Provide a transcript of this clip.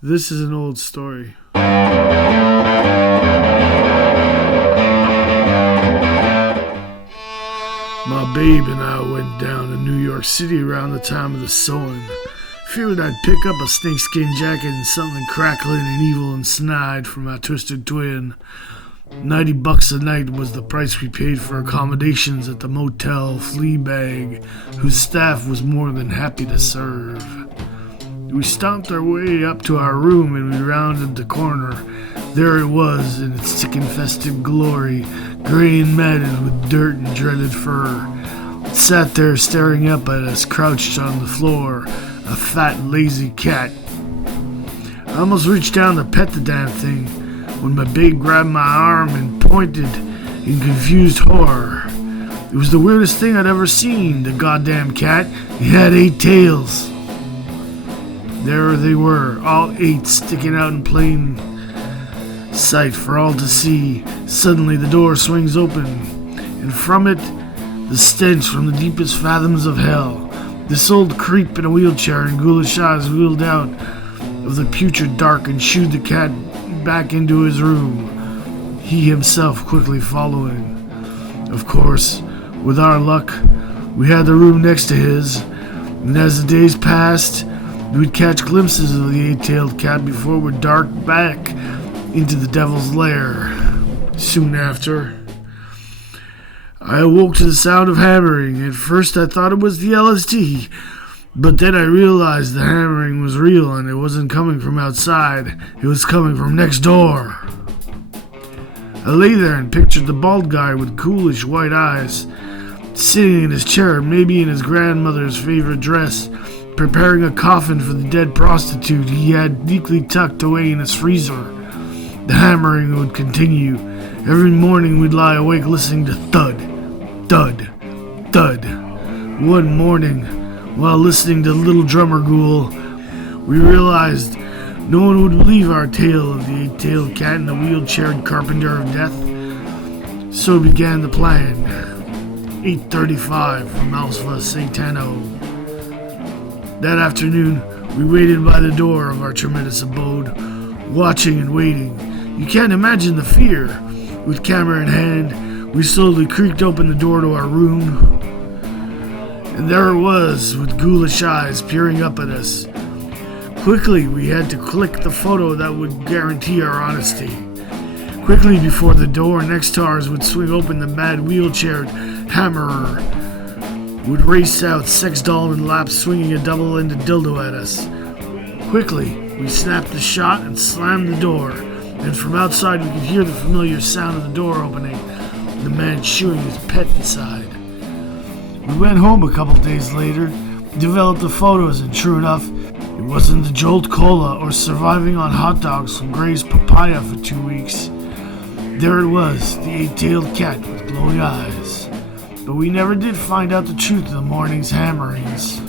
This is an old story. My babe and I went down to New York City around the time of the sewing. Figured I'd pick up a snakeskin jacket and something crackling and evil and snide from my twisted twin. $90 a night was the price we paid for accommodations at the Motel Fleabag, whose staff was more than happy to serve. We stomped our way up to our room and we rounded the corner. There it was in its tick-infested glory, gray and matted with dirt and dreaded fur. It sat there staring up at us, crouched on the floor, a fat, lazy cat. I almost reached down to pet the damn thing when my babe grabbed my arm and pointed in confused horror. It was the weirdest thing I'd ever seen, the goddamn cat. It had 8 tails. There they were, all 8 sticking out in plain sight for all to see. Suddenly the door swings open, and from it, the stench from the deepest fathoms of hell. This old creep in a wheelchair and ghoulish eyes wheeled out of the putrid dark and shooed the cat back into his room, he himself quickly following. Of course, with our luck, we had the room next to his, and as the days passed, we'd catch glimpses of the 8-tailed cat before we'd dart back into the devil's lair. Soon after, I awoke to the sound of hammering. At first I thought it was the LSD, but then I realized the hammering was real and it wasn't coming from outside, it was coming from next door. I lay there and pictured the bald guy with ghoulish white eyes, sitting in his chair, maybe in his grandmother's favorite dress, preparing a coffin for the dead prostitute he had neatly tucked away in his freezer. The hammering would continue. Every morning we'd lie awake listening to thud, thud, thud. One morning, while listening to Little Drummer Ghoul, we realized no one would believe our tale of the 8-tailed cat and the wheelchaired carpenter of death. So began the plan. 8:35 from Alpha Satano. That afternoon, we waited by the door of our tremendous abode, watching and waiting. You can't imagine the fear. With camera in hand, we slowly creaked open the door to our room. And there it was, with ghoulish eyes peering up at us. Quickly, we had to click the photo that would guarantee our honesty. Quickly, before the door next to ours would swing open, the mad wheelchaired hammerer would race out, sex doll in lap, swinging a double-ended dildo at us. Quickly, we snapped the shot and slammed the door, and from outside we could hear the familiar sound of the door opening, the man shooing his pet inside. We went home a couple days later, developed the photos, and true enough, it wasn't the Jolt Cola or surviving on hot dogs from Gray's Papaya for 2 weeks. There it was, the 8-tailed cat with glowing eyes. But we never did find out the truth of the morning's hammerings.